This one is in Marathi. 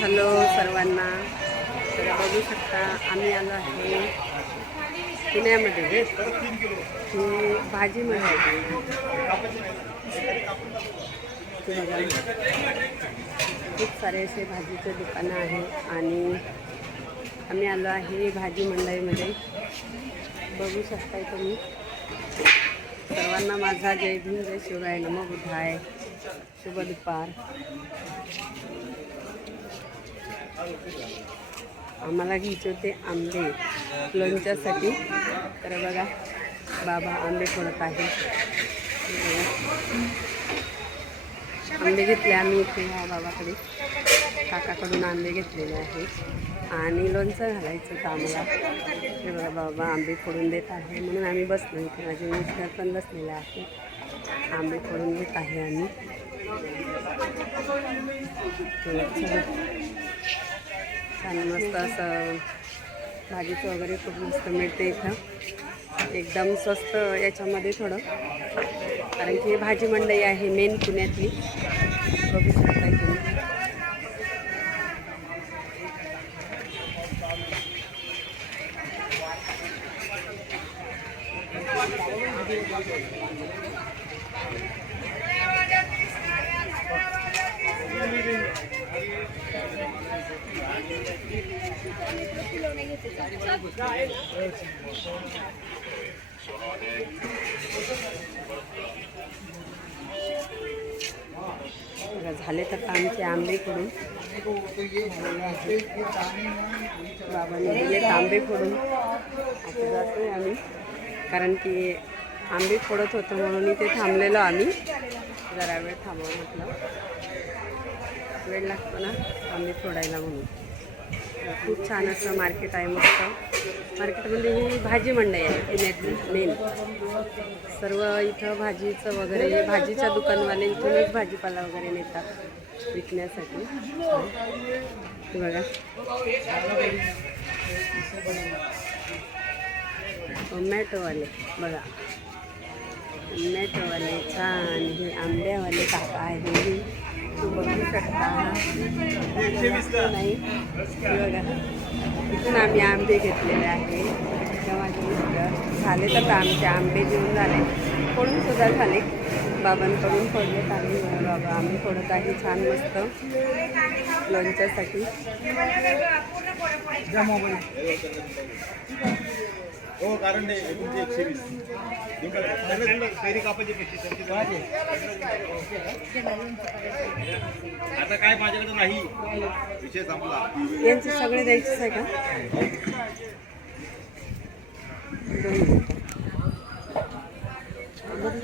हॅलो सर्वांना. तर बघू शकता आम्ही आलो आहे पुण्यामध्ये. ही भाजी मिळते बघा, खूप सारे असे भाजीचे दुकानं आहे आणि आम्ही आलो आहे भाजी मंडईमध्ये. बघू शकताय तुम्ही. सर्वांना माझा जय भीम, जय शिवराय, नमो बुद्धाय, शुभ दुपार. आम्हाला घ्यायचे होते आंबे लोणच्यासाठी. तर बघा बाबा आंबे फोडत आहे. आंबे घेतले आम्ही इथे ह्या बाबाकडे, काकाकडून आंबे घेतलेले आहेत आणि लोणचं घालायचं होतं आम्हाला. हे बघा बाबा आंबे फोडून देत आहे, म्हणून आम्ही बसलो इथे. माझे मिस्टर पण बसलेले आहे, आंबे फोडून घेत आहे आम्ही. छान मस्त असं भाजीचं वगैरे खूप मस्त मिळते इथं, एकदम स्वस्त याच्यामध्ये थोडं, कारण की भाजी मंडई आहे मेन पुण्यातली. बघू शकता तुम्ही. झाले तर आमचे आंबे फोडून, बाबांनी दिले आंबे फोडून. आता जातोय आम्ही, कारण की आंबे फोडत होतो म्हणून इथे थांबलेलो आम्ही. जरा वेळ थांबवा म्हटलं, वेळ लागतो ना आंबे फोडायला म्हणून. खूप छान असं मार्केट आहे मस्त. मार्केटमध्ये ही भाजी मंडई आहे पुण्यातली मेन. सर्व इथं भाजीचं वगैरे, भाजीच्या दुकानवाले इथूनच भाजीपाला वगैरे नेतात विकण्यासाठी. हे बघा टोमॅटोवाले, बघा टोमॅटोवाले छान. हे आंब्यावाले काका आहे, तू बघू शकता. नाही बघा, इथून आम्ही आंबे घेतलेले आहे. माझे मिस्टर झाले तर आमचे आंबे देऊन झाले, फोडून सुद्धा झाले. बाबांकडून फोडलेत आम्ही. बाबा आम्ही फोडत आहे छान मस्त लोणच्यासाठी. हो कारण आता काय माझ्याकडे नाही, विषय संपला. यांचे सगळे द्यायचेच आहे का? दोन